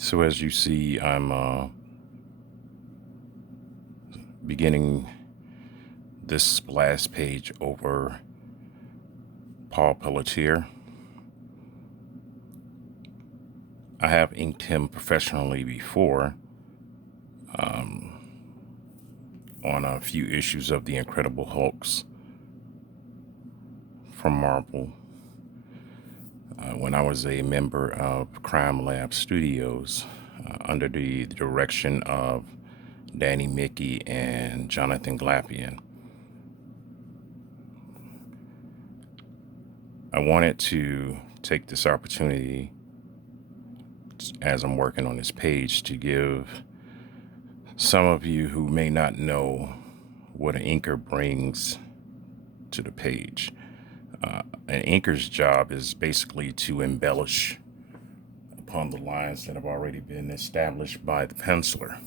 So as you see, I'm beginning this splash page over Paul Pelletier. I have inked him professionally before on a few issues of The Incredible Hulks from Marvel when I was a member of Crime Lab Studios under the direction of Danny Mickey and Jonathan Glapian. I wanted to take this opportunity as I'm working on this page to give some of you who may not know what an inker brings to the page. An inker's job is basically to embellish upon the lines that have already been established by the penciler.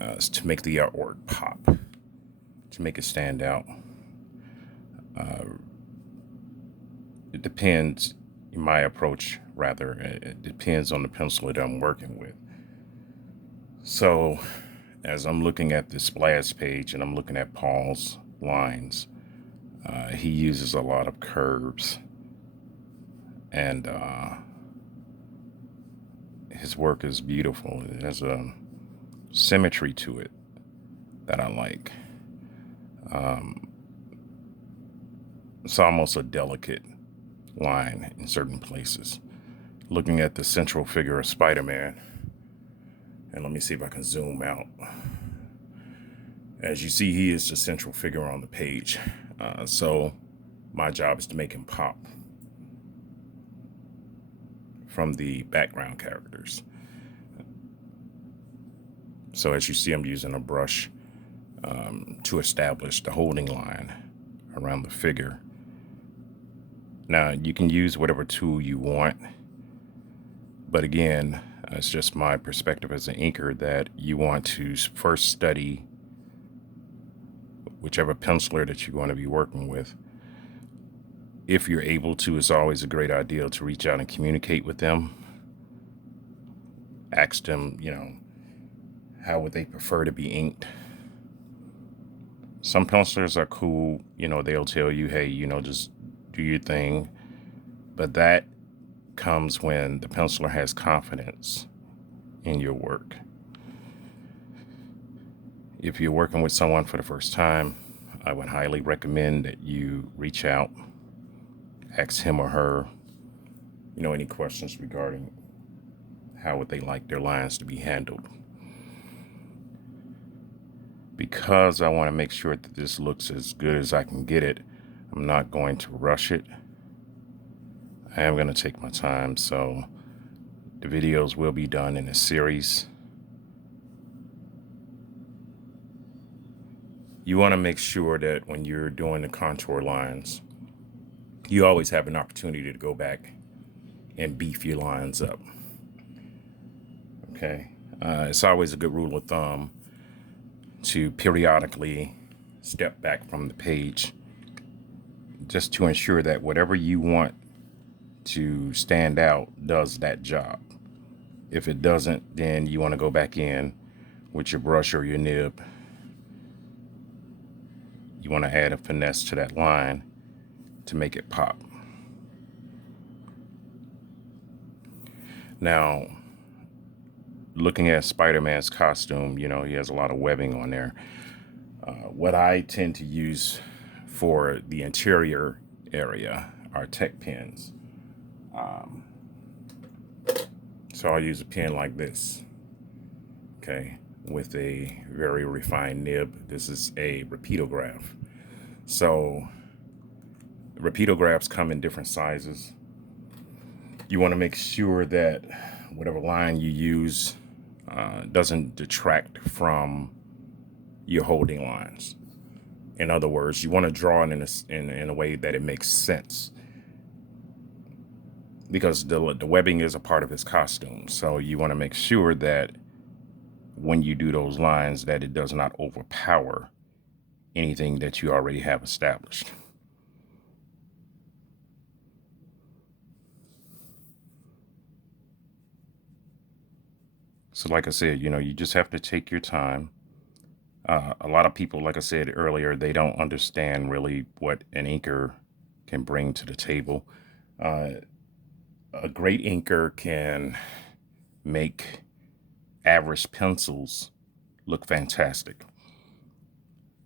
It's to make the artwork pop, to make it stand out. It depends, in my approach, rather, it depends on the penciler that I'm working with. So, as I'm looking at this splash page and I'm looking at Paul's lines, he uses a lot of curves, and his work is beautiful. It has a symmetry to it that I like. It's almost a delicate line in certain places. Looking at the central figure of Spider-Man, and let me see if I can zoom out. As you see, he is the central figure on the page. So my job is to make him pop from the background characters. So as you see, I'm using a brush to establish the holding line around the figure. Now, you can use whatever tool you want, but again, it's just my perspective as an inker that you want to first study whichever penciler that you're going to be working with. If you're able to, it's always a great idea to reach out and communicate with them. Ask them, how would they prefer to be inked? Some pencilers are cool, they'll tell you, hey, just do your thing. But that comes when the penciler has confidence in your work. If you're working with someone for the first time, I would highly recommend that you reach out, ask him or her, any questions regarding how would they like their lines to be handled. Because I want to make sure that this looks as good as I can get it, I'm not going to rush it. I am going to take my time, so the videos will be done in a series. You want to make sure that when you're doing the contour lines, you always have an opportunity to go back and beef your lines up. Okay, it's always a good rule of thumb to periodically step back from the page just to ensure that whatever you want to stand out does that job. If it doesn't, then you want to go back in with your brush or your nib. You want to add a finesse to that line to make it pop. Now, looking at Spider-Man's costume, he has a lot of webbing on there. What I tend to use for the interior area are tech pens. So I'll use a pen like this, okay, with a very refined nib. This is a repeatograph. So repeatographs come in different sizes. You want to make sure that whatever line you use doesn't detract from your holding lines. In other words, you want to draw it in a way that it makes sense, because the webbing is a part of his costume. So you want to make sure that when you do those lines that it does not overpower anything that you already have established. So like I said, you just have to take your time. A lot of people, like I said earlier, they don't understand really what an inker can bring to the table. Uh, a great inker can make average pencils look fantastic.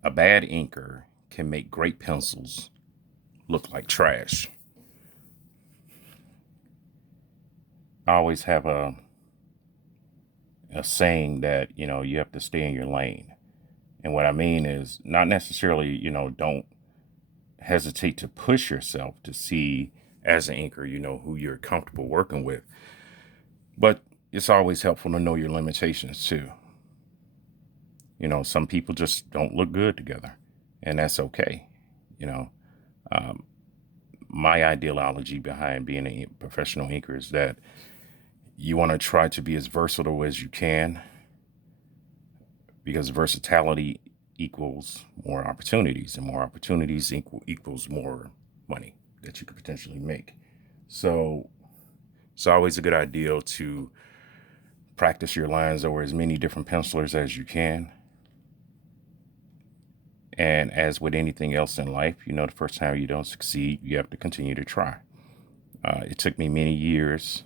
A bad inker can make great pencils look like trash. I always have a saying that, you have to stay in your lane. And what I mean is not necessarily, don't hesitate to push yourself to see as an inker, who you're comfortable working with. But it's always helpful to know your limitations too. Some people just don't look good together, and that's okay. You know, um, my ideology behind being a professional inker is that you want to try to be as versatile as you can, because versatility equals more opportunities, and more opportunities equals more money that you could potentially make. So it's always a good idea to practice your lines over as many different pencilers as you can. And as with anything else in life, the first time you don't succeed, you have to continue to try. It took me many years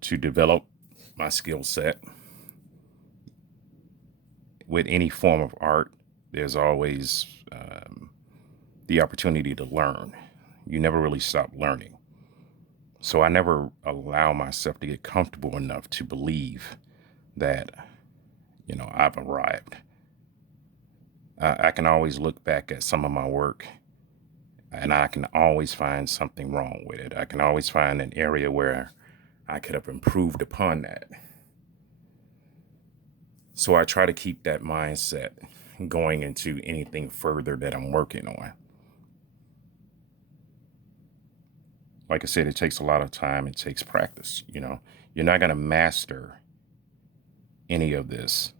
to develop my skill set. With any form of art, there's always the opportunity to learn. You never really stop learning. So I never allow myself to get comfortable enough to believe that, I've arrived. I can always look back at some of my work, and I can always find something wrong with it. I can always find an area where I could have improved upon that. So I try to keep that mindset going into anything further that I'm working on. Like I said, it takes a lot of time. It takes practice. You're not going to master any of this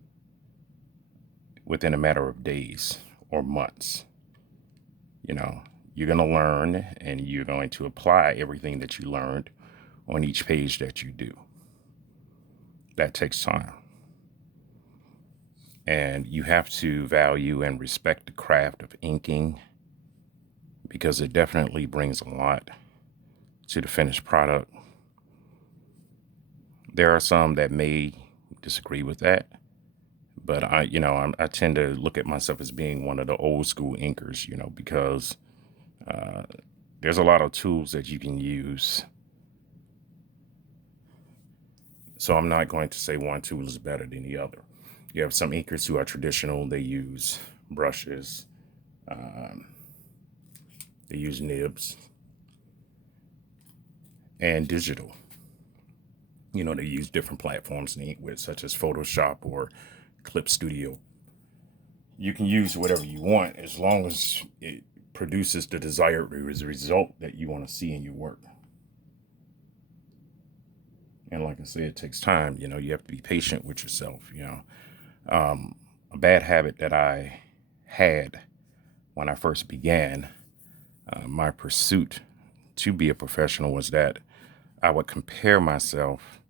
within a matter of days or months. You're going to learn, and you're going to apply everything that you learned on each page that you do. That takes time. And you have to value and respect the craft of inking, because it definitely brings a lot to the finished product. There are some that may disagree with that, but I tend to look at myself as being one of the old school inkers, because there's a lot of tools that you can use. So I'm not going to say one tool is better than the other. You have some inkers who are traditional. They use brushes. They use nibs and digital. They use different platforms to ink with, such as Photoshop or Clip Studio. You can use whatever you want as long as it produces the desired result that you want to see in your work. And like I said, it takes time. You have to be patient with yourself. A bad habit that I had when I first began my pursuit to be a professional was that I would compare myself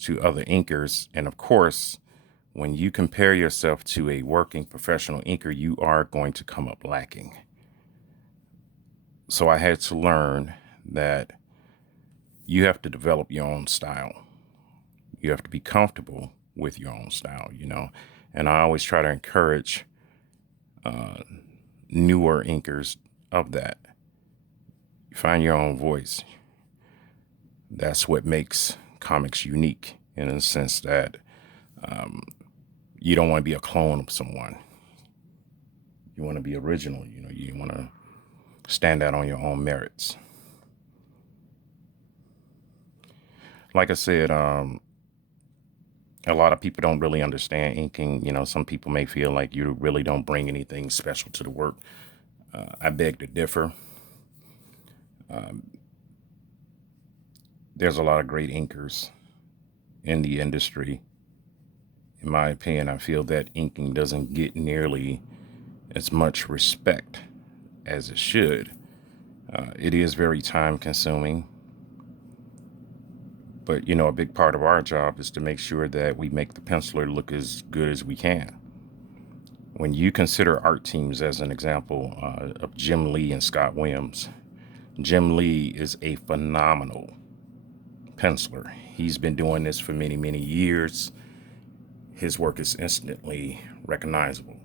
to other inkers. And of course, when you compare yourself to a working professional inker, you are going to come up lacking. So I had to learn that you have to develop your own style. You have to be comfortable with your own style, And I always try to encourage newer inkers of that. Find your own voice. That's what makes comics unique, in the sense that you don't want to be a clone of someone. You want to be original. You want to stand out on your own merits. Like I said, a lot of people don't really understand inking. Some people may feel like you really don't bring anything special to the work. I beg to differ. There's a lot of great inkers in the industry. In my opinion, I feel that inking doesn't get nearly as much respect as it should. It is very time consuming. But, you know, a big part of our job is to make sure that we make the penciler look as good as we can. When you consider art teams as an example of Jim Lee and Scott Williams, Jim Lee is a phenomenal penciler. He's been doing this for many, many years. His work is instantly recognizable.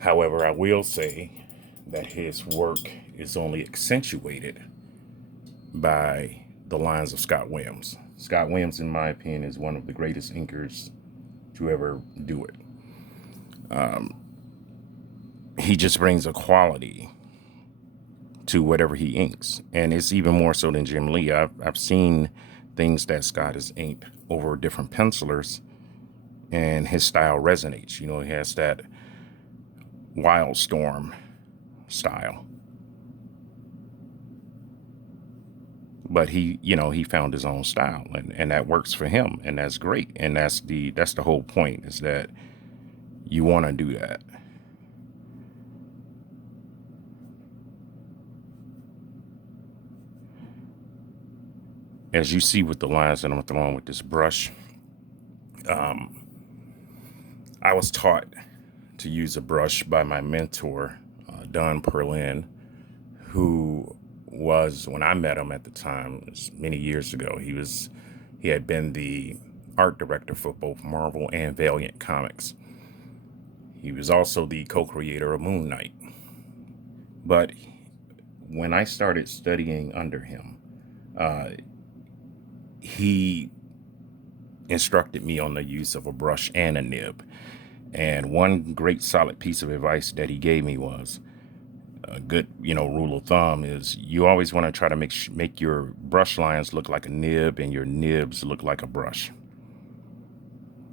However, I will say that his work is only accentuated by the lines of Scott Williams. Scott Williams, in my opinion, is one of the greatest inkers to ever do it. He just brings a quality to whatever he inks, and it's even more so than Jim Lee. I've seen things that Scott has inked over different pencilers, and his style resonates. You know, he has that Wildstorm style, but he found his own style, and that works for him, and that's great. And that's the whole point, is that you want to do that. As you see with the lines that I'm throwing with this brush, I was taught to use a brush by my mentor, Don Perlin, who was, when I met him at the time, it was many years ago, he had been the art director for both Marvel and Valiant Comics. He was also the co-creator of Moon Knight. But when I started studying under him, he instructed me on the use of a brush and a nib. And one great solid piece of advice that he gave me was, a good, rule of thumb is, you always want to try to make your brush lines look like a nib and your nibs look like a brush.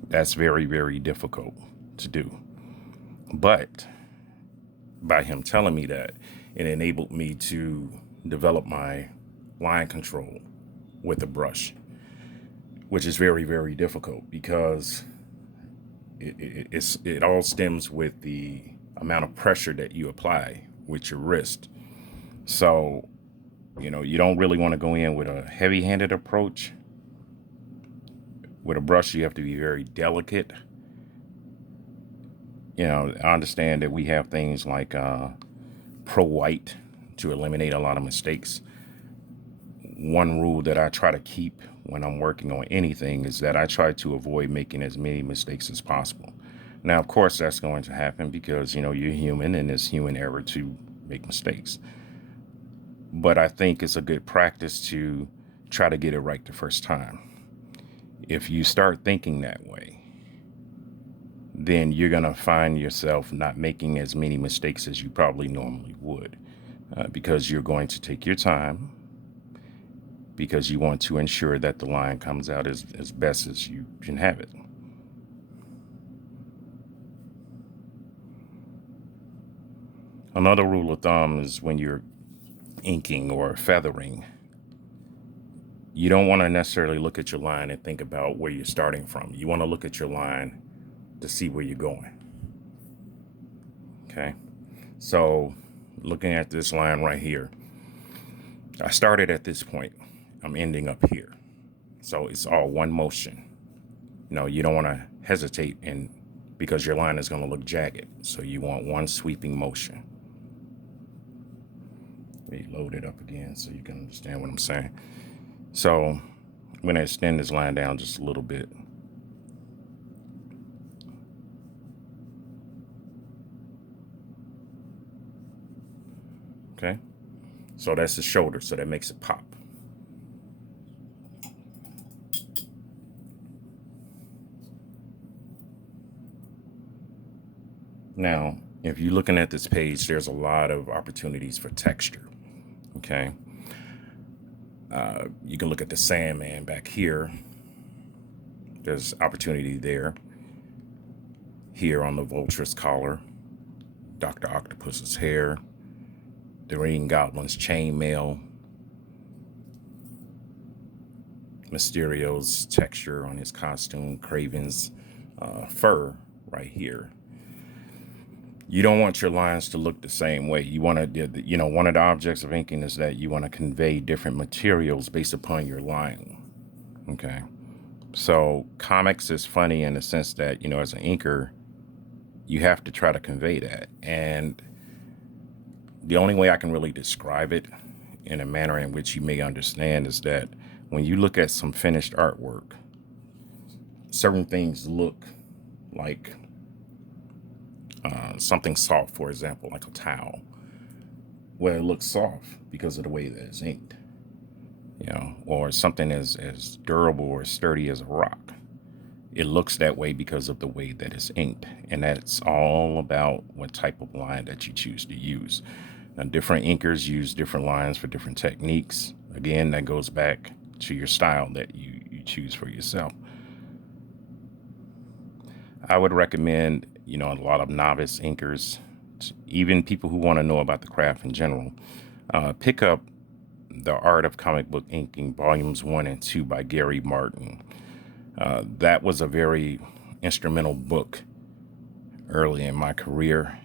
That's very, very difficult to do. But by him telling me that, it enabled me to develop my line control with a brush, which is very, very difficult, because it all stems with the amount of pressure that you apply with your wrist. So, you don't really want to go in with a heavy-handed approach. With a brush, you have to be very delicate. I understand that we have things like Pro White to eliminate a lot of mistakes. One rule that I try to keep when I'm working on anything is that I try to avoid making as many mistakes as possible. Now, of course, that's going to happen because, you're human, and it's human error to make mistakes. But I think it's a good practice to try to get it right the first time. If you start thinking that way, then you're going to find yourself not making as many mistakes as you probably normally would, because you're going to take your time, because you want to ensure that the line comes out as best as you can have it. Another rule of thumb is, when you're inking or feathering, you don't want to necessarily look at your line and think about where you're starting from. You want to look at your line to see where you're going. Okay? So, looking at this line right here, I started at this point. I'm ending up here. So it's all one motion. You don't want to hesitate, because your line is going to look jagged. So you want one sweeping motion. Let me load it up again so you can understand what I'm saying. So I'm going to extend this line down just a little bit. Okay. So that's the shoulder. So that makes it pop. Now, if you're looking at this page, there's a lot of opportunities for texture. Okay. You can look at the Sandman back here. There's opportunity there. Here on the Vulture's collar, Dr. Octopus's hair, the Green Goblin's chainmail, Mysterio's texture on his costume, Craven's fur right here. You don't want your lines to look the same way. You want to, one of the objects of inking is that you want to convey different materials based upon your line. Okay. So comics is funny in the sense that, as an inker, you have to try to convey that. And the only way I can really describe it in a manner in which you may understand is that when you look at some finished artwork, certain things look like something soft, for example, like a towel. Well, it looks soft because of the way that it's inked, or something as durable or sturdy as a rock. It looks that way because of the way that it's inked. And that's all about what type of line that you choose to use. Now, different inkers use different lines for different techniques. Again, that goes back to your style that you choose for yourself. I would recommend, a lot of novice inkers, even people who want to know about the craft in general, pick up The Art of Comic Book Inking, Volumes 1 and 2 by Gary Martin. That was a very instrumental book early in my career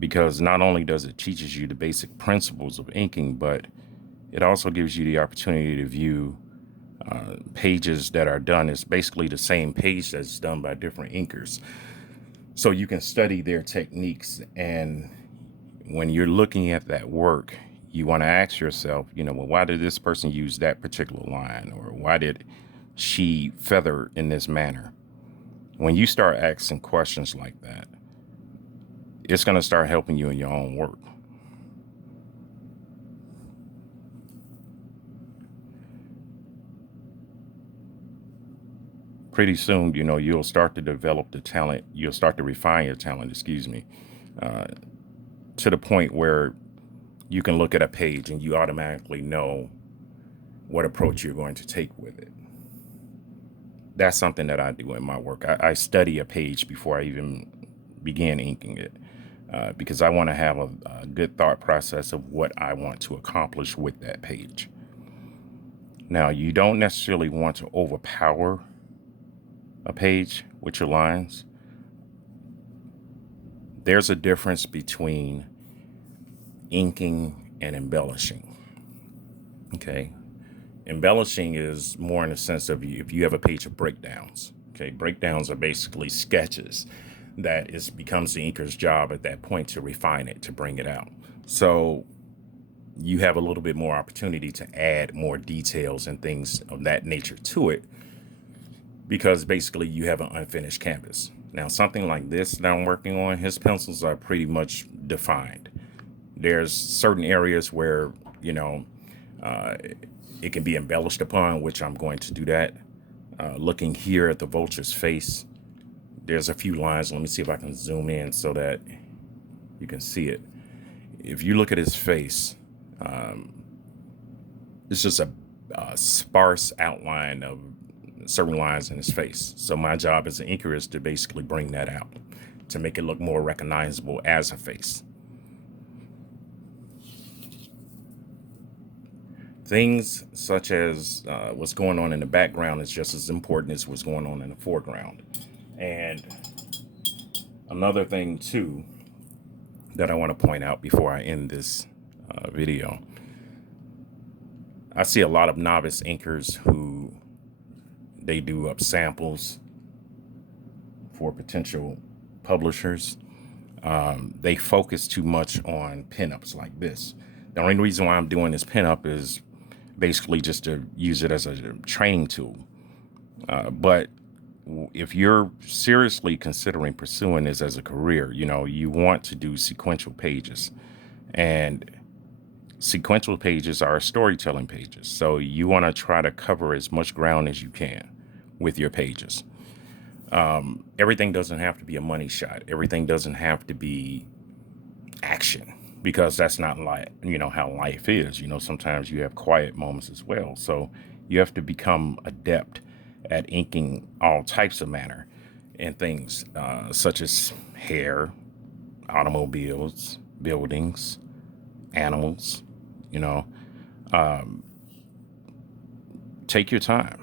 because not only does it teaches you the basic principles of inking, but it also gives you the opportunity to view pages that are done. It's basically the same page that's done by different inkers. So you can study their techniques. And when you're looking at that work, you want to ask yourself, well, why did this person use that particular line? Or why did she feather in this manner? When you start asking questions like that, it's going to start helping you in your own work. Pretty soon, you'll start to develop the talent. You'll start to refine your talent, to the point where you can look at a page and you automatically know what approach you're going to take with it. That's something that I do in my work. I study a page before I even begin inking it because I want to have a good thought process of what I want to accomplish with that page. Now, you don't necessarily want to overpower a page with your lines. There's a difference between inking and embellishing. Okay. Embellishing is more in the sense of if you have a page of breakdowns. Okay. Breakdowns are basically sketches that becomes the inker's job at that point to refine it, to bring it out. So you have a little bit more opportunity to add more details and things of that nature to it because basically you have an unfinished canvas. Now, something like this that I'm working on, his pencils are pretty much defined. There's certain areas where, it can be embellished upon, which I'm going to do that. Looking here at the vulture's face, there's a few lines. Let me see if I can zoom in so that you can see it. If you look at his face, it's just a sparse outline of certain lines in his face. So my job as an inker is to basically bring that out, to make it look more recognizable as a face. Things such as what's going on in the background is just as important as what's going on in the foreground. And another thing too that I want to point out before I end this video, I see a lot of novice inkers who they do up samples for potential publishers. They focus too much on pinups like this. The only reason why I'm doing this pinup is basically just to use it as a training tool. But if you're seriously considering pursuing this as a career, you want to do sequential pages. And sequential pages are storytelling pages. So you want to try to cover as much ground as you can with your pages. Everything doesn't have to be a money shot. Everything doesn't have to be action, because that's not like, how life is. Sometimes you have quiet moments as well. So you have to become adept at inking all types of manner and things, such as hair, automobiles, buildings, animals. Take your time,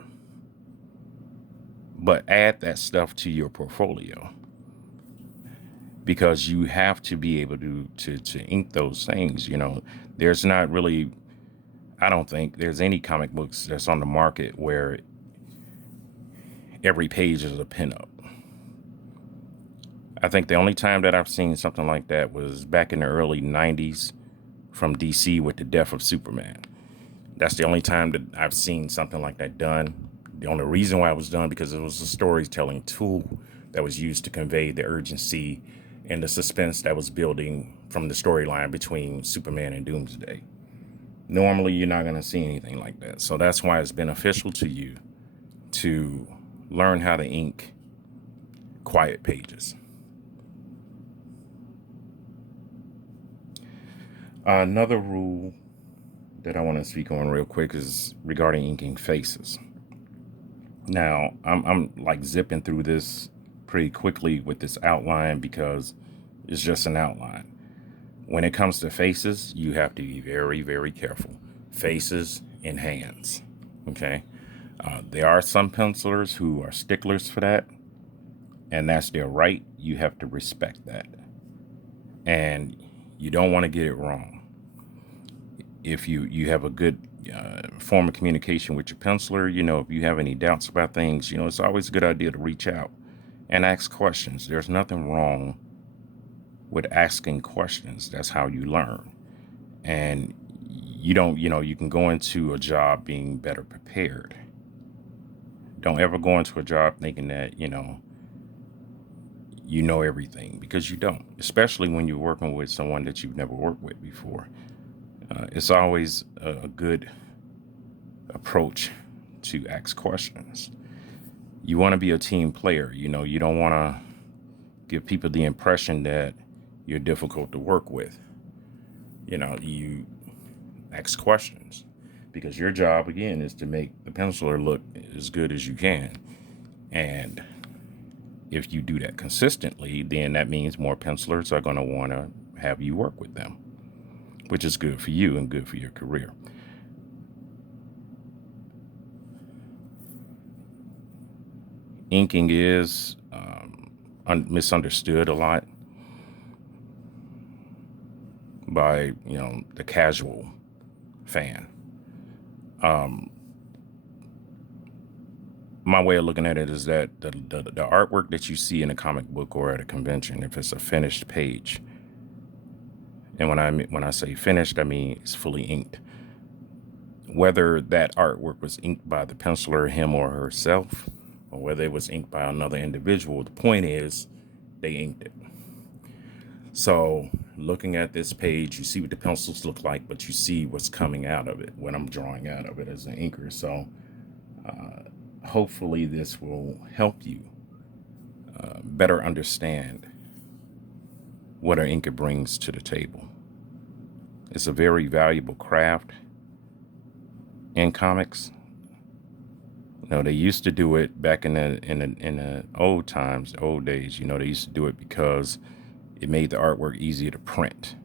but add that stuff to your portfolio, because you have to be able to ink those things. There's not really I don't think there's any comic books that's on the market where every page is a pinup. I think the only time that I've seen something like that was back in the early 90s from DC with the death of Superman. That's the only time that I've seen something like that done. The only reason why it was done because it was a storytelling tool that was used to convey the urgency and the suspense that was building from the storyline between Superman and Doomsday. Normally, you're not going to see anything like that. So that's why it's beneficial to you to learn how to ink quiet pages. Another rule that I want to speak on real quick is regarding inking faces. Now, I'm like zipping through this pretty quickly with this outline because it's just an outline. When it comes to faces, you have to be very, very careful. Faces and hands. Okay. There are some pencilers who are sticklers for that, and that's their right. You have to respect that. And you don't want to get it wrong. If you have a good form of communication with your penciler, if you have any doubts about things, it's always a good idea to reach out and ask questions. There's nothing wrong with asking questions. That's how you learn. And you can go into a job being better prepared. Don't ever go into a job thinking that, you know everything, because you don't, especially when you're working with someone that you've never worked with before. It's always a good approach to ask questions. You want to be a team player. You don't want to give people the impression that you're difficult to work with. You ask questions because your job, again, is to make the penciler look as good as you can. And if you do that consistently, then that means more pencilers are going to want to have you work with them, which is good for you and good for your career. Inking is misunderstood a lot by, the casual fan. My way of looking at it is that the artwork that you see in a comic book or at a convention, if it's a finished page, and when I say finished, I mean it's fully inked. Whether that artwork was inked by the penciler, him or herself, or whether it was inked by another individual, the point is they inked it. So looking at this page, you see what the pencils look like, but you see what's coming out of it, what I'm drawing out of it as an inker. So hopefully this will help you better understand what an inker brings to the table. It's a very valuable craft in comics. They used to do it back in the old times, the old days. They used to do it because it made the artwork easier to print.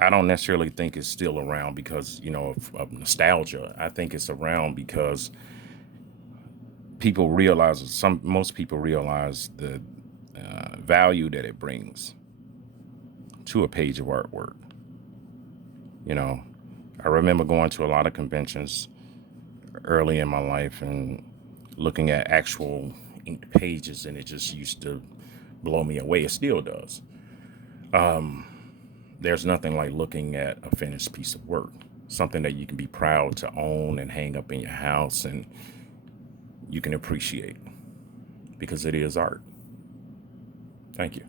I don't necessarily think it's still around because, of nostalgia. I think it's around because most people realize the value that it brings to a page of artwork. I remember going to a lot of conventions early in my life and looking at actual inked pages, and it just used to blow me away. It still does. There's nothing like looking at a finished piece of work, something that you can be proud to own and hang up in your house and you can appreciate because it is art. Thank you.